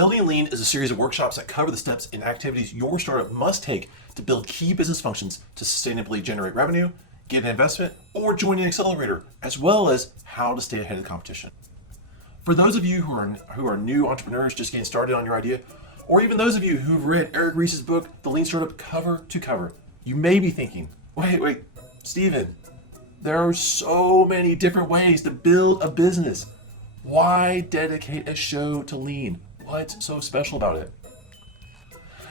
Building Lean is a series of workshops that cover the steps and activities your startup must take to build key business functions to sustainably generate revenue, get an investment, or join an accelerator, as well as how to stay ahead of the competition. For those of you who are new entrepreneurs just getting started on your idea, or even those of you who've read Eric Ries's book, The Lean Startup, cover to cover, you may be thinking, wait, Steven, there are so many different ways to build a business. Why dedicate a show to Lean? What's so special about it?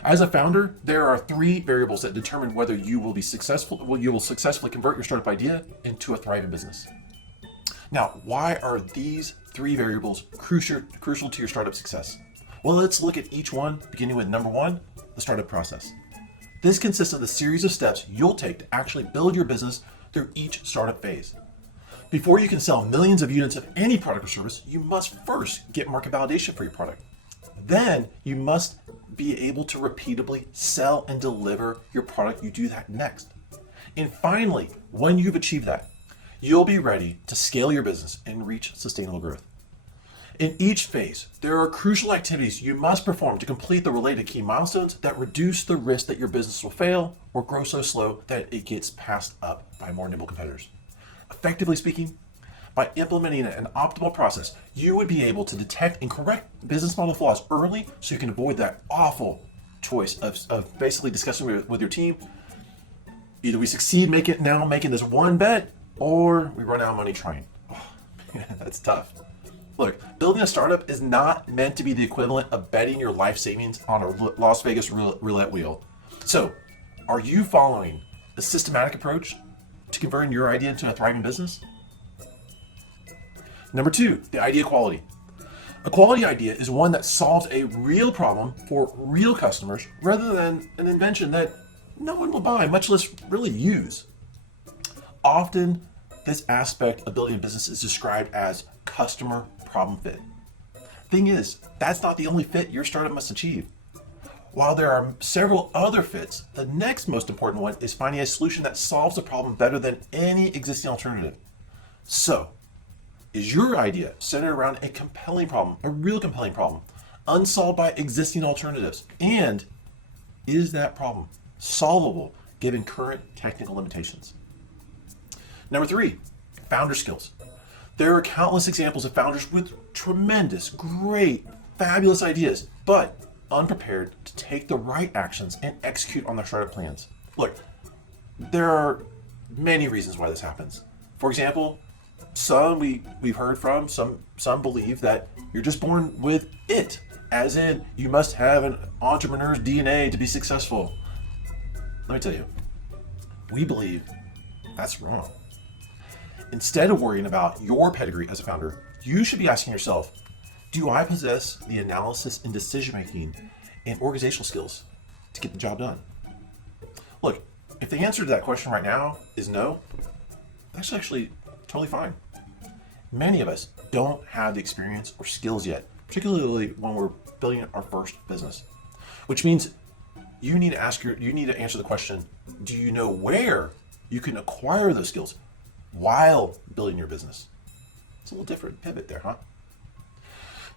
As a founder, there are 3 variables that determine whether you will successfully convert your startup idea into a thriving business. Now, why are these 3 variables crucial to your startup success? Well, let's look at each one, beginning with number 1, the startup process. This consists of the series of steps you'll take to actually build your business through each startup phase. Before you can sell millions of units of any product or service, you must first get market validation for your product. Then you must be able to repeatably sell and deliver your product. You do that next. And finally, when you've achieved that, you'll be ready to scale your business and reach sustainable growth. In each phase, there are crucial activities you must perform to complete the related key milestones that reduce the risk that your business will fail or grow so slow that it gets passed up by more nimble competitors. Effectively speaking, by implementing an optimal process, you would be able to detect and correct business model flaws early so you can avoid that awful choice of basically discussing with your team. Either we succeed making this one bet, or we run out of money trying. Oh, that's tough. Look, building a startup is not meant to be the equivalent of betting your life savings on a Las Vegas roulette wheel. So, are you following a systematic approach to converting your idea into a thriving business? Number 2, the idea quality. A quality idea is one that solves a real problem for real customers rather than an invention that no one will buy, much less really use. Often, this aspect of building a business is described as customer problem fit. Thing is, that's not the only fit your startup must achieve. While there are several other fits, the next most important one is finding a solution that solves the problem better than any existing alternative. So, is your idea centered around a compelling problem, a real compelling problem, unsolved by existing alternatives? And is that problem solvable given current technical limitations? Number 3, founder skills. There are countless examples of founders with tremendous, great, fabulous ideas, but unprepared to take the right actions and execute on their startup plans. Look, there are many reasons why this happens. For example, some we've heard from, some believe that you're just born with it, as in you must have an entrepreneur's DNA to be successful. Let me tell you, we believe that's wrong. Instead of worrying about your pedigree as a founder, you should be asking yourself, do I possess the analysis and decision-making and organizational skills to get the job done? Look, if the answer to that question right now is no, that's actually totally fine. Many of us don't have the experience or skills yet, particularly when we're building our first business, which means you need to answer the question, do you know where you can acquire those skills while building your business? It's a little different pivot there, huh?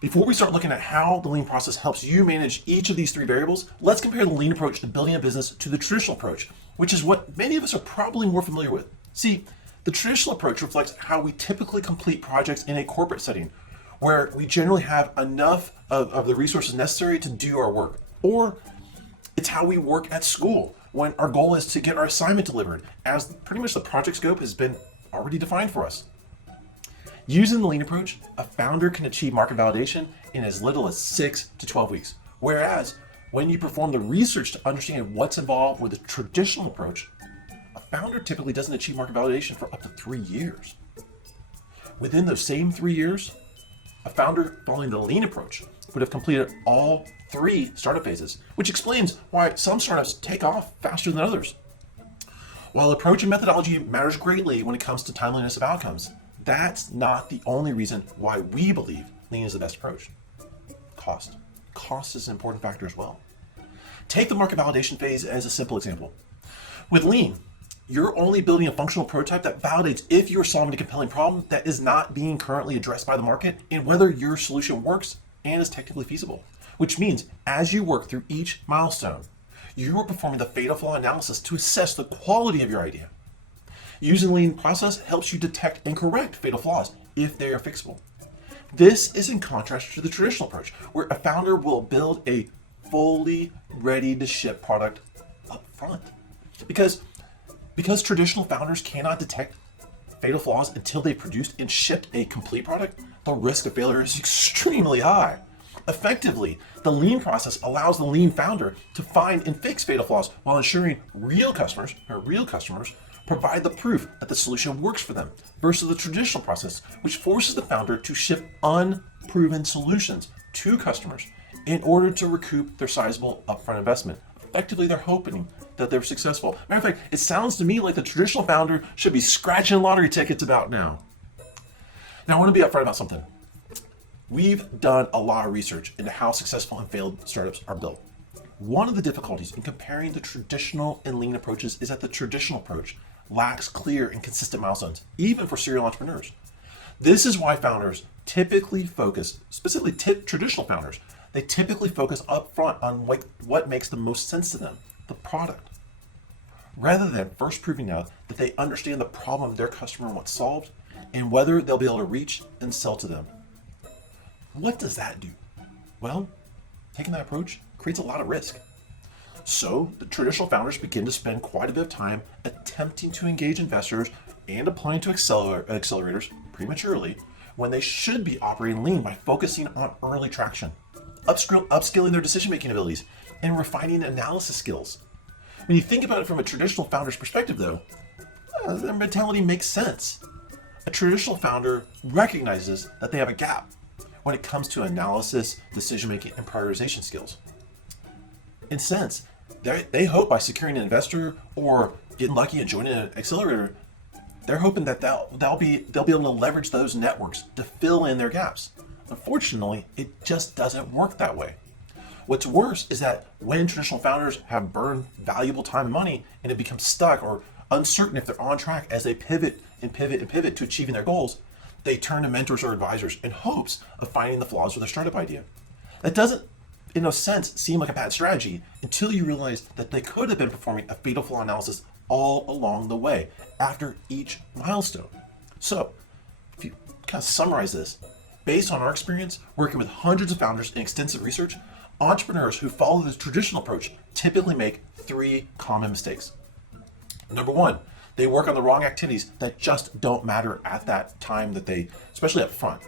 Before we start looking at how the Lean process helps you manage each of these 3 variables, let's compare the Lean approach to building a business to the traditional approach, which is what many of us are probably more familiar with. See, the traditional approach reflects how we typically complete projects in a corporate setting, where we generally have enough of the resources necessary to do our work. Or it's how we work at school, when our goal is to get our assignment delivered, as pretty much the project scope has been already defined for us. Using the Lean approach, a founder can achieve market validation in as little as 6 to 12 weeks. Whereas, when you perform the research to understand what's involved with the traditional approach, a founder typically doesn't achieve market validation for up to 3 years. Within those same 3 years, a founder following the Lean approach would have completed all 3 startup phases, which explains why some startups take off faster than others. While approach and methodology matters greatly when it comes to timeliness of outcomes, that's not the only reason why we believe Lean is the best approach. Cost. Cost is an important factor as well. Take the market validation phase as a simple example. With Lean, you're only building a functional prototype that validates if you're solving a compelling problem that is not being currently addressed by the market and whether your solution works and is technically feasible, which means as you work through each milestone, you are performing the fatal flaw analysis to assess the quality of your idea. Using the Lean process helps you detect and correct fatal flaws if they are fixable. This is in contrast to the traditional approach, where a founder will build a fully ready to ship product up front. Because traditional founders cannot detect fatal flaws until they produced and shipped a complete product, the risk of failure is extremely high. Effectively, the Lean process allows the Lean founder to find and fix fatal flaws while ensuring real customers provide the proof that the solution works for them, versus the traditional process, which forces the founder to ship unproven solutions to customers in order to recoup their sizable upfront investment. Effectively, they're hoping that they're successful. Matter of fact, it sounds to me like the traditional founder should be scratching lottery tickets about now. Now, I want to be upfront about something. We've done a lot of research into how successful and failed startups are built. One of the difficulties in comparing the traditional and lean approaches is that the traditional approach lacks clear and consistent milestones, even for serial entrepreneurs. This is why founders typically focus, specifically traditional founders, they typically focus upfront on what makes the most sense to them, the product, rather than first proving out that they understand the problem their customer wants solved and whether they'll be able to reach and sell to them. What does that do? Well, taking that approach creates a lot of risk. So the traditional founders begin to spend quite a bit of time attempting to engage investors and applying to accelerators prematurely when they should be operating lean by focusing on early traction, upskilling their decision-making abilities, and refining analysis skills. When you think about it from a traditional founder's perspective, though, their mentality makes sense. A traditional founder recognizes that they have a gap when it comes to analysis, decision-making, and prioritization skills. In a sense, they hope by securing an investor or getting lucky and joining an accelerator, they're hoping that they'll be able to leverage those networks to fill in their gaps. Unfortunately, it just doesn't work that way. What's worse is that when traditional founders have burned valuable time and money and have become stuck or uncertain if they're on track as they pivot to achieving their goals, they turn to mentors or advisors in hopes of finding the flaws with their startup idea. That doesn't, in a sense, seem like a bad strategy until you realize that they could have been performing a fatal flaw analysis all along the way after each milestone. So, if you kind of summarize this, based on our experience working with hundreds of founders and extensive research, entrepreneurs who follow the traditional approach typically make 3 common mistakes. Number 1, they work on the wrong activities that just don't matter at that time that they, especially up front.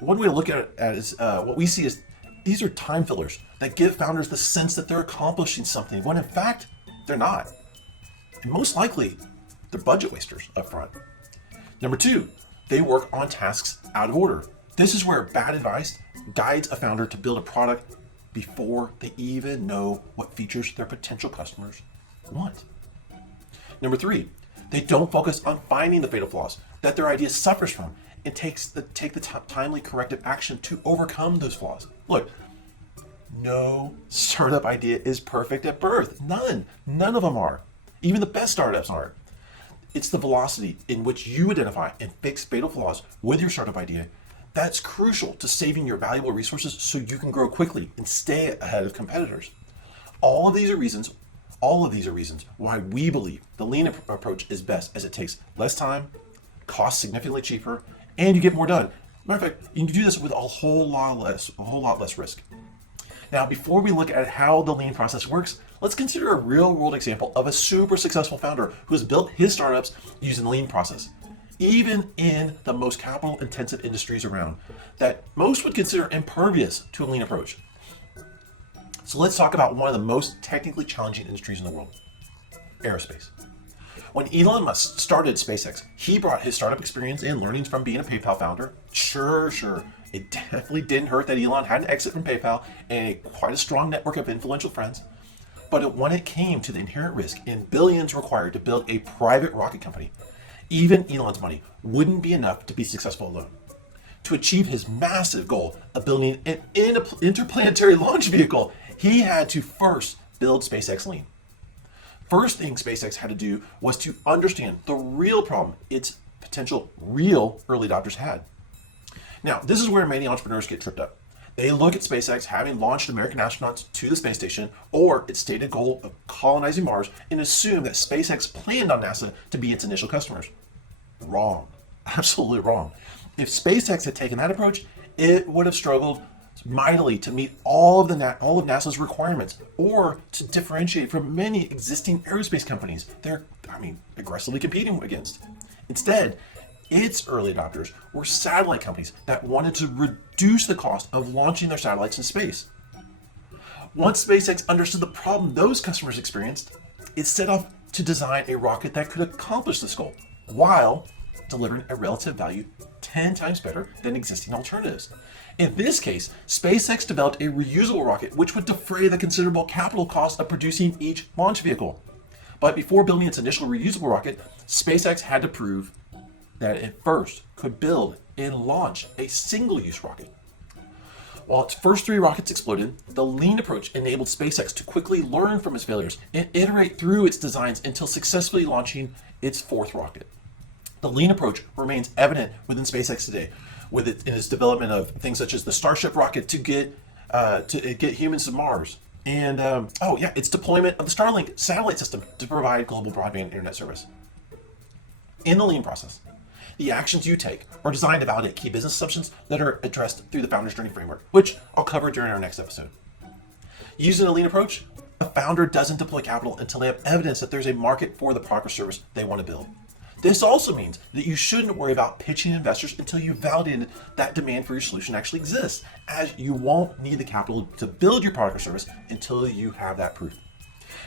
One way to look at it is what we see is these are time fillers that give founders the sense that they're accomplishing something when in fact they're not. And most likely, they're budget wasters up front. Number 2, they work on tasks out of order. This is where bad advice guides a founder to build a product before they even know what features their potential customers want. Number 3, they don't focus on finding the fatal flaws that their idea suffers from and take the timely corrective action to overcome those flaws. Look, no startup idea is perfect at birth. None of them are. Even the best startups aren't. It's the velocity in which you identify and fix fatal flaws with your startup idea that's crucial to saving your valuable resources so you can grow quickly and stay ahead of competitors. All of these are reasons why we believe the lean approach is best, as it takes less time, costs significantly cheaper, and you get more done. Matter of fact, you can do this with a whole lot less risk. Now, before we look at how the lean process works, let's consider a real-world example of a super successful founder who has built his startups using the lean process, even in the most capital-intensive industries around that most would consider impervious to a lean approach. So let's talk about one of the most technically challenging industries in the world, aerospace. When Elon Musk started SpaceX, he brought his startup experience and learnings from being a PayPal founder. Sure, it definitely didn't hurt that Elon had an exit from PayPal and quite a strong network of influential friends. But when it came to the inherent risk and billions required to build a private rocket company, even Elon's money wouldn't be enough to be successful alone. To achieve his massive goal of building an interplanetary launch vehicle, he had to first build SpaceX Lean. First thing SpaceX had to do was to understand the real problem its potential real early adopters had. Now, this is where many entrepreneurs get tripped up. They look at SpaceX having launched American astronauts to the space station or its stated goal of colonizing Mars and assume that SpaceX planned on NASA to be its initial customers. Wrong. Absolutely wrong. If SpaceX had taken that approach, it would have struggled mightily to meet all of NASA's requirements or to differentiate from many existing aerospace companies they're aggressively competing against. Instead, its early adopters were satellite companies that wanted to reduce the cost of launching their satellites in space. Once SpaceX understood the problem those customers experienced, it set off to design a rocket that could accomplish this goal while delivering a relative value 10 times better than existing alternatives. In this case, SpaceX developed a reusable rocket which would defray the considerable capital cost of producing each launch vehicle. But before building its initial reusable rocket, SpaceX had to prove that it first could build and launch a single-use rocket. While its first 3 rockets exploded, the Lean approach enabled SpaceX to quickly learn from its failures and iterate through its designs until successfully launching its 4th rocket. The Lean approach remains evident within SpaceX today, with in its development of things such as the Starship rocket to get humans to Mars, and its deployment of the Starlink satellite system to provide global broadband internet service. In the Lean process, the actions you take are designed to validate key business assumptions that are addressed through the Founder's Journey framework, which I'll cover during our next episode. Using a Lean approach, a founder doesn't deploy capital until they have evidence that there's a market for the product or service they want to build. This also means that you shouldn't worry about pitching investors until you've validated that demand for your solution actually exists, as you won't need the capital to build your product or service until you have that proof.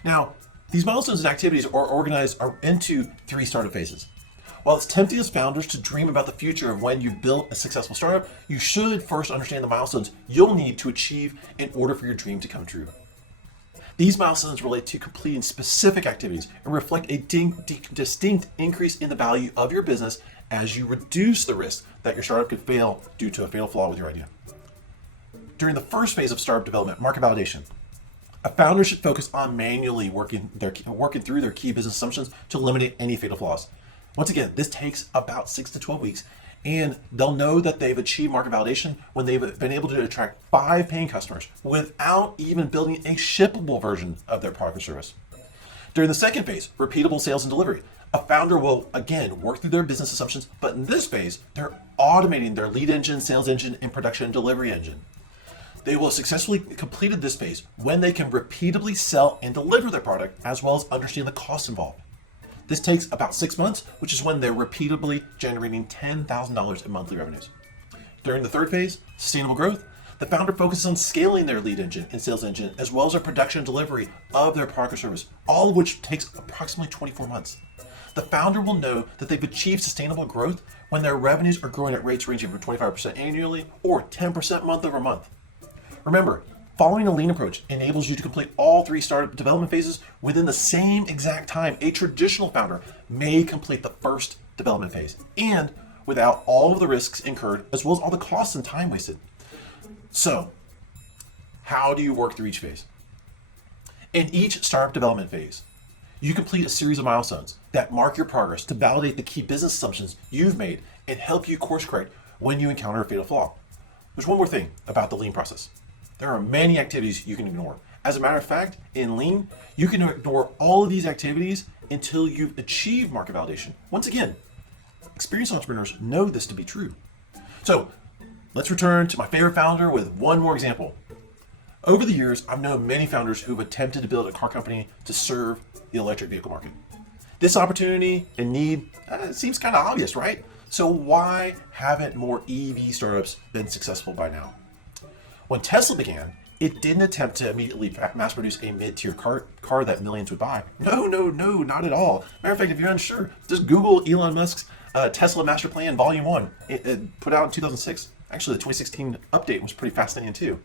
Now, these milestones and activities are organized into 3 startup phases. While it's tempting as founders to dream about the future of when you've built a successful startup, you should first understand the milestones you'll need to achieve in order for your dream to come true. These milestones relate to completing specific activities and reflect a distinct increase in the value of your business as you reduce the risk that your startup could fail due to a fatal flaw with your idea. During the first phase of startup development, market validation, a founder should focus on manually working through their key business assumptions to eliminate any fatal flaws. Once again, this takes about 6 to 12 weeks, and they'll know that they've achieved market validation when they've been able to attract 5 paying customers without even building a shippable version of their product or service. During the second phase, repeatable sales and delivery, a founder will again work through their business assumptions, but in this phase, they're automating their lead engine, sales engine, and production and delivery engine. They will have successfully completed this phase when they can repeatably sell and deliver their product, as well as understand the costs involved. This takes about 6 months, which is when they're repeatedly generating $10,000 in monthly revenues. During the third phase, sustainable growth, the founder focuses on scaling their lead engine and sales engine, as well as their production and delivery of their product or service, all of which takes approximately 24 months. The founder will know that they've achieved sustainable growth when their revenues are growing at rates ranging from 25% annually or 10% month over month. Remember, following a Lean approach enables you to complete all 3 startup development phases within the same exact time a traditional founder may complete the first development phase, and without all of the risks incurred, as well as all the costs and time wasted. So, how do you work through each phase? In each startup development phase, you complete a series of milestones that mark your progress to validate the key business assumptions you've made and help you course correct when you encounter a fatal flaw. There's one more thing about the Lean process. There are many activities you can ignore. As a matter of fact, in Lean, you can ignore all of these activities until you've achieved market validation. Once again, experienced entrepreneurs know this to be true. So let's return to my favorite founder with one more example. Over the years, I've known many founders who've attempted to build a car company to serve the electric vehicle market. This opportunity and need seems kind of obvious, right? So why haven't more EV startups been successful by now? When Tesla began, it didn't attempt to immediately mass produce a mid-tier car that millions would buy. No, not at all. Matter of fact, if you're unsure, just Google Elon Musk's Tesla Master Plan Volume 1. It put out in 2006. Actually, the 2016 update was pretty fascinating too.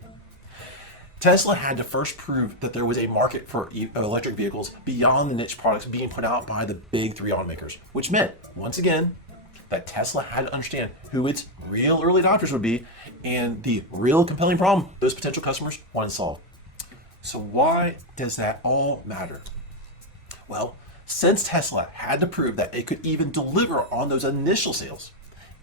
Tesla had to first prove that there was a market for electric vehicles beyond the niche products being put out by the big 3 automakers, which meant, once again, that Tesla had to understand who its real early adopters would be and the real compelling problem those potential customers wanted to solve. So why does that all matter? Well, since Tesla had to prove that it could even deliver on those initial sales,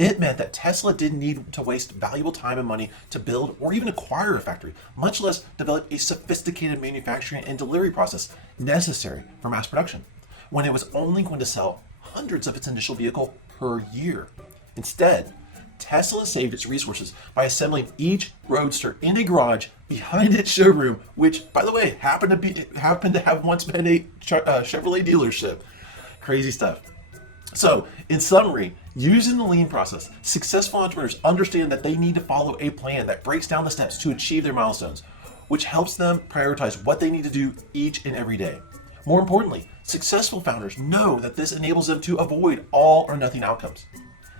It meant that Tesla didn't need to waste valuable time and money to build or even acquire a factory, much less develop a sophisticated manufacturing and delivery process necessary for mass production, when it was only going to sell hundreds of its initial vehicle per year. Instead, Tesla saved its resources by assembling each Roadster in a garage behind its showroom, which, by the way, happened to have once been a Chevrolet dealership. Crazy stuff. So, in summary, using the lean process, successful entrepreneurs understand that they need to follow a plan that breaks down the steps to achieve their milestones, which helps them prioritize what they need to do each and every day. More importantly, successful founders know that this enables them to avoid all or nothing outcomes.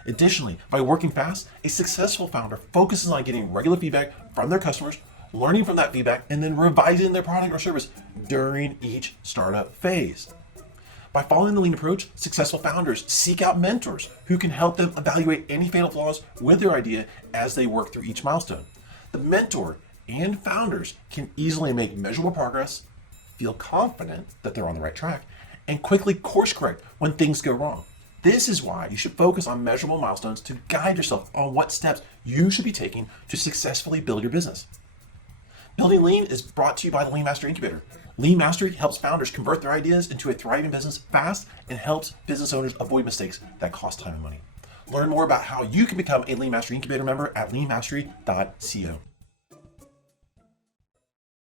Additionally, by working fast, a successful founder focuses on getting regular feedback from their customers, learning from that feedback, and then revising their product or service during each startup phase. By following the lean approach, successful founders seek out mentors who can help them evaluate any fatal flaws with their idea as they work through each milestone. The mentor and founders can easily make measurable progress, feel confident that they're on the right track, and quickly course correct when things go wrong. This is why you should focus on measurable milestones to guide yourself on what steps you should be taking to successfully build your business. Building Lean is brought to you by the LeanMastery Incubator. LeanMastery helps founders convert their ideas into a thriving business fast and helps business owners avoid mistakes that cost time and money. Learn more about how you can become a LeanMastery Incubator member at leanmastery.co.